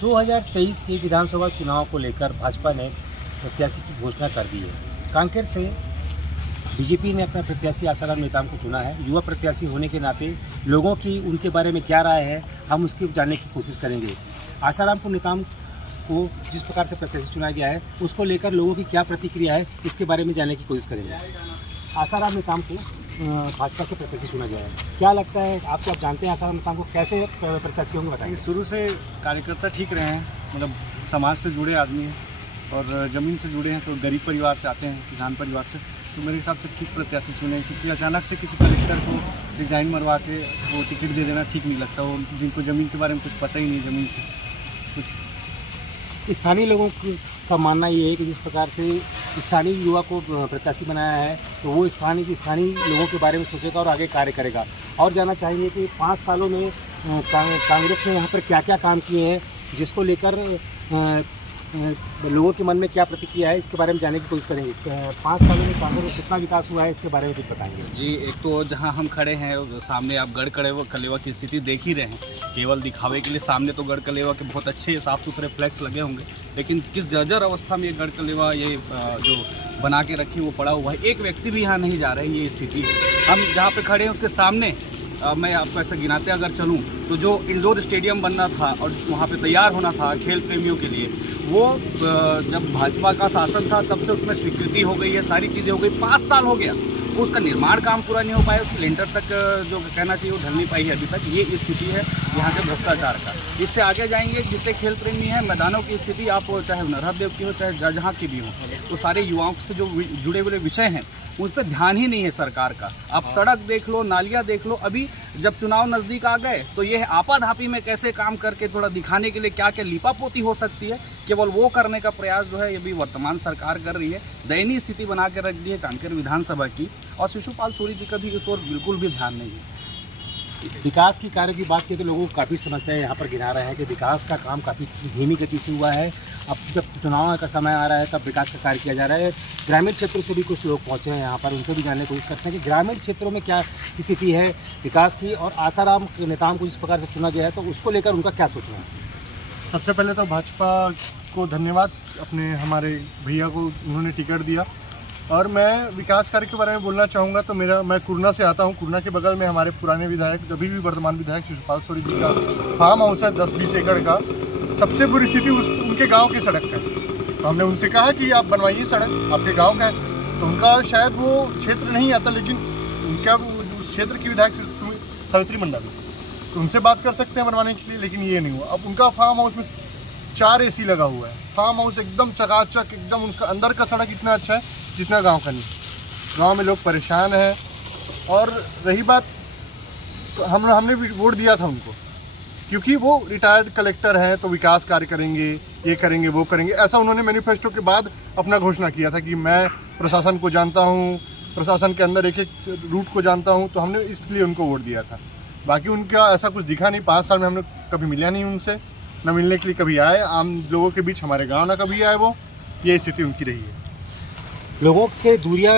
2023 के विधानसभा चुनाव को लेकर भाजपा ने प्रत्याशी की घोषणा कर दी है। कांकेर से बीजेपी ने अपना प्रत्याशी आसाराम नेताम को चुना है। युवा प्रत्याशी होने के नाते लोगों की उनके बारे में क्या राय है, हम उसकी जानने की कोशिश करेंगे। आसाराम को नेताम को जिस प्रकार से प्रत्याशी चुना गया है, उसको लेकर लोगों की क्या प्रतिक्रिया है, इसके बारे में जानने की कोशिश करेंगे। आसाराम नेताम को भाजपा से प्रत्याशी चुना गया है, क्या लगता है आपको? आप जानते हैं आसाराम नेताम को, कैसे प्रत्याशी होंगे बताइए। शुरू से कार्यकर्ता ठीक रहे हैं, मतलब समाज से जुड़े आदमी हैं और ज़मीन से जुड़े हैं, तो गरीब परिवार से आते हैं, किसान परिवार से, तो मेरे हिसाब से ठीक प्रत्याशी चुने। क्योंकि अचानक से किसी कलेक्टर को डिज़ाइन मरवा के वो टिकट दे देना ठीक नहीं लगता। वो जिनको ज़मीन के बारे में कुछ पता ही नहीं, ज़मीन से कुछ। स्थानीय लोगों का मानना ये है कि जिस प्रकार से स्थानीय युवा को प्रत्याशी बनाया है, तो वो स्थानीय लोगों के बारे में सोचेगा और आगे कार्य करेगा। और जानना चाहेंगे कि 5 सालों में कांग्रेस ने यहाँ पर क्या क्या काम किए हैं, जिसको लेकर लोगों के मन में क्या प्रतिक्रिया है, इसके बारे में जानने की कोशिश करेंगे। 5 सालों में कांग्रेस में कितना विकास हुआ है, इसके बारे में भी बताएंगे। जी, एक तो जहां हम खड़े हैं सामने आप गढ़ कलेवा की स्थिति देख ही रहे हैं। केवल दिखावे के लिए सामने तो गढ़ कलेवा के बहुत अच्छे साफ़ सुथरे फ्लैक्स लगे होंगे, लेकिन किस जर्जर अवस्था में ये गढ़ कलेवा ये जो बना के रखी वो पड़ा हुआ है। एक व्यक्ति भी यहाँ नहीं जा रहे हैं, ये स्थिति है। हम जहाँ पर खड़े हैं उसके सामने मैं आपको ऐसा गिनाते अगर चलूँ तो जो इंडोर स्टेडियम बनना था और वहाँ पे तैयार होना था खेल प्रेमियों के लिए, वो जब भाजपा का शासन था तब से उसमें स्वीकृति हो गई है, सारी चीज़ें हो गई। 5 साल हो गया, उसका निर्माण काम पूरा नहीं हो पाया, उसकी लेंटर तक जो कहना चाहिए वो ढल नहीं पाई है अभी तक। ये स्थिति है यहाँ के भ्रष्टाचार का। इससे आगे जाएंगे, जितने खेल प्रेमी हैं, मैदानों की स्थिति आप चाहे नरहर देव की हो चाहे जहाँ की भी हो, तो सारे युवाओं से जो जुड़े हुए विषय हैं उस पर ध्यान ही नहीं है सरकार का। आप सड़क देख लो, नालियाँ देख लो। अभी जब चुनाव नज़दीक आ गए तो ये आपाधापी में कैसे काम करके थोड़ा दिखाने के लिए क्या क्या लिपापोती हो सकती है, केवल वो करने का प्रयास जो है ये भी वर्तमान सरकार कर रही है। दयनीय स्थिति बना के रख दी है कांकेर विधानसभा की, और शिशुपाल सूरी जी का भी इस ओर बिल्कुल भी ध्यान नहीं है। विकास की कार्य की बात की तो लोगों को काफ़ी समस्याएं यहाँ पर गिना रहे हैं कि विकास का काम काफ़ी धीमी गति से हुआ है। अब जब चुनाव का समय आ रहा है तब विकास का कार्य किया जा रहा है। ग्रामीण क्षेत्रों से भी कुछ लोग पहुँचे हैं यहाँ पर, उनसे भी जानने की कोशिश करते हैं कि ग्रामीण क्षेत्रों में क्या स्थिति है विकास की, और आसाराम नेताम को जिस प्रकार से चुना गया है तो उसको लेकर उनका क्या सोचना है। सबसे पहले तो भाजपा को धन्यवाद, अपने हमारे भैया को उन्होंने टिकट दिया। और मैं विकास कार्य के बारे में बोलना चाहूँगा तो मैं कुरना से आता हूँ। कुरना के बगल में हमारे पुराने विधायक, अभी भी वर्तमान विधायक शिशुपाल सूरी जी का फार्म हाउस है 10-20 एकड़ का। सबसे बुरी स्थिति उनके गांव की सड़क का है। तो हमने उनसे कहा कि आप बनवाइए सड़क, आपके गांव का है। तो उनका शायद वो क्षेत्र नहीं आता, लेकिन उनका उस क्षेत्र की विधायक सावित्री मंडल, तो उनसे बात कर सकते हैं बनवाने के लिए, लेकिन ये नहीं हुआ। अब उनका फार्म हाउस में 4 AC लगा हुआ है। फार्म हाउस एकदम चकाचक, एकदम उनका अंदर का सड़क इतना अच्छा है जितना गांव का नहीं। गांव में लोग परेशान हैं। और रही बात, तो हमने भी वोट दिया था उनको, क्योंकि वो रिटायर्ड कलेक्टर हैं, तो विकास कार्य करेंगे, ये करेंगे, वो करेंगे, ऐसा उन्होंने मैनिफेस्टो के बाद अपना घोषणा किया था कि मैं प्रशासन को जानता हूँ, प्रशासन के अंदर एक एक रूट को जानता हूँ। तो हमने इसलिए उनको वोट दिया था। बाकी उनका ऐसा कुछ दिखा नहीं। 5 साल में हमने कभी मिला नहीं उनसे, न मिलने के लिए कभी आए। आम लोगों के बीच हमारे गाँव ना कभी आए वो। ये स्थिति उनकी रही है। लोगों से दूरियां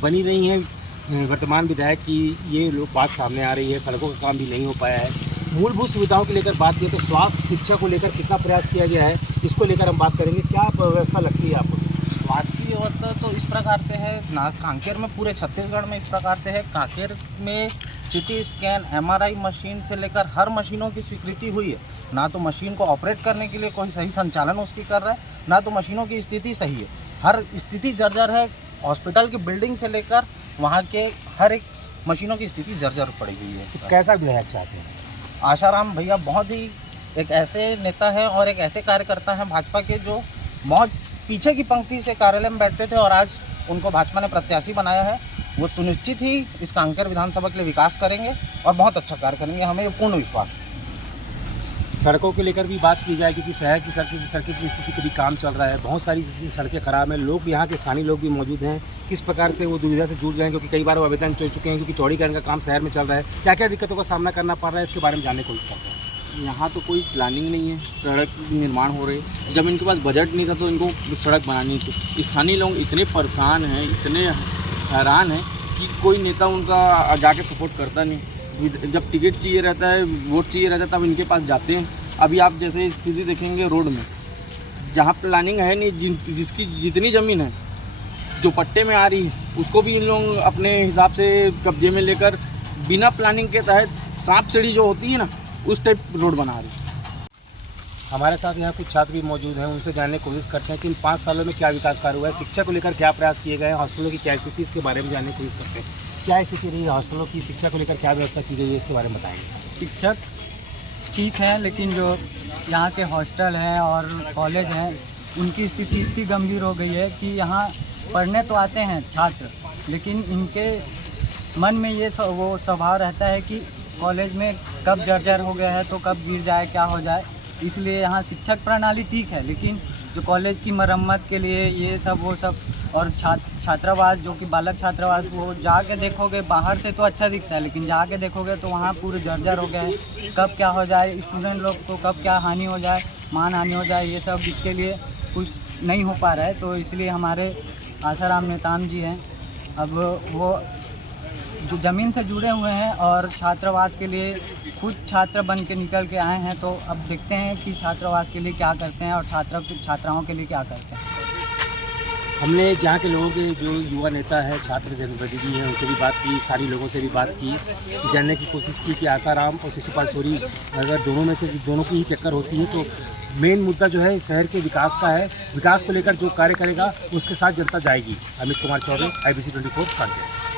बनी रही हैं वर्तमान विधायक की, ये लोग बात सामने आ रही है। सड़कों का काम भी नहीं हो पाया है। मूलभूत सुविधाओं को लेकर बात की तो स्वास्थ्य शिक्षा को लेकर कितना प्रयास किया गया है, इसको लेकर हम बात करेंगे। क्या व्यवस्था लगती है आपको? स्वास्थ्य की व्यवस्था तो इस प्रकार से है ना, कांकेर में, पूरे छत्तीसगढ़ में इस प्रकार से है। कांकेर में CT स्कैन, MRI मशीन से लेकर हर मशीनों की स्वीकृति हुई है। ना तो मशीन को ऑपरेट करने के लिए कोई सही संचालन उसकी कर रहा है, ना तो मशीनों की स्थिति सही है। हर स्थिति जर्जर है। हॉस्पिटल की बिल्डिंग से लेकर वहाँ के हर एक मशीनों की स्थिति जर्जर पड़ी हुई है। तो कैसा विधायक चाहते हैं? आसाराम भैया बहुत ही एक ऐसे नेता हैं और एक ऐसे कार्यकर्ता हैं भाजपा के, जो बहुत पीछे की पंक्ति से कार्यालय में बैठते थे और आज उनको भाजपा ने प्रत्याशी बनाया है। वो सुनिश्चित ही इस कांकेर विधानसभा के लिए विकास करेंगे और बहुत अच्छा कार्य करेंगे, हमें ये पूर्ण विश्वास है। सड़कों के लेकर भी बात की जाए, क्योंकि शहर की सड़कों की स्थिति का भी काम चल रहा है। बहुत सारी सड़कें खराब हैं। लोग यहाँ के स्थानीय लोग भी मौजूद हैं। किस प्रकार से वो दुविधा से जूझ रहे हैं, क्योंकि कई बार वो आवेदन चल चुके हैं, क्योंकि चौड़ीकरण का काम शहर में चल रहा है। क्या क्या दिक्कतों का सामना करना पड़ रहा है, इसके बारे में जानने की कोशिश करते हैं। यहाँ तो कोई प्लानिंग नहीं है, सड़क निर्माण हो रही है। जब इनके पास बजट नहीं था तो इनको सड़क बनानी थी। स्थानीय लोग इतने परेशान हैं, इतने हैरान हैं कि कोई नेता उनका जाके सपोर्ट करता नहीं। जब टिकट चाहिए रहता है, वोट चाहिए रहता है, तब इनके पास जाते हैं अभी आप जैसे स्थिति देखेंगे रोड में, जहाँ प्लानिंग है नहीं, जिसकी जितनी ज़मीन है जो पट्टे में आ रही है उसको भी इन लोग अपने हिसाब से कब्जे में लेकर बिना प्लानिंग के तहत सांप सीढ़ी जो होती है ना उस टाइप रोड बना रही है। हमारे साथ यहाँ कुछ छात्र भी मौजूद हैं, उनसे जानने की कोशिश करते हैं कि इन 5 सालों में क्या विकास कार्य हुआ है, शिक्षा को लेकर क्या प्रयास किए गए हैं, हॉस्टलों की क्या स्थिति, इसके बारे में जानने की कोशिश करते हैं। क्या स्थिति रही है हॉस्टलों की, शिक्षा को लेकर क्या व्यवस्था की गई है, इसके बारे में बताएंगे। शिक्षक ठीक हैं, लेकिन जो यहाँ के हॉस्टल हैं और कॉलेज हैं उनकी स्थिति इतनी गंभीर हो गई है कि यहाँ पढ़ने तो आते हैं छात्र, लेकिन इनके मन में ये वो स्वभाव रहता है कि कॉलेज में कब जर्जर हो गया है तो कब गिर जाए, क्या हो जाए। इसलिए यहाँ शिक्षक प्रणाली ठीक है, लेकिन जो कॉलेज की मरम्मत के लिए ये सब वो सब और छात्रावास जो कि बालक छात्रावास, वो जाके देखोगे बाहर से तो अच्छा दिखता है, लेकिन जाके देखोगे तो वहाँ पूरे जर्जर हो गए हैं। कब क्या हो जाए, स्टूडेंट लोग को कब क्या हानि हो जाए, मान हानि हो जाए, ये सब इसके लिए कुछ नहीं हो पा रहा है। तो इसलिए हमारे आसाराम नेताम जी हैं, अब वो जो ज़मीन से जुड़े हुए हैं और छात्रावास के लिए खुद छात्र बन के निकल के आए हैं, तो अब देखते हैं कि छात्रावास के लिए क्या करते हैं और छात्राओं के लिए क्या करते हैं। हमने जहाँ के लोगों के जो युवा नेता है, छात्र जनप्रतिनिधि हैं, उनसे भी बात की, स्थानीय लोगों से भी बात की, जानने की कोशिश की कि आसाराम और शिशुपाल सोरी अगर दोनों में से दोनों की ही टक्कर होती है तो मेन मुद्दा जो है शहर के विकास का है। विकास को लेकर जो कार्य करेगा उसके साथ जनता जाएगी। अमित कुमार चौबे, IBC 24 कानपुर।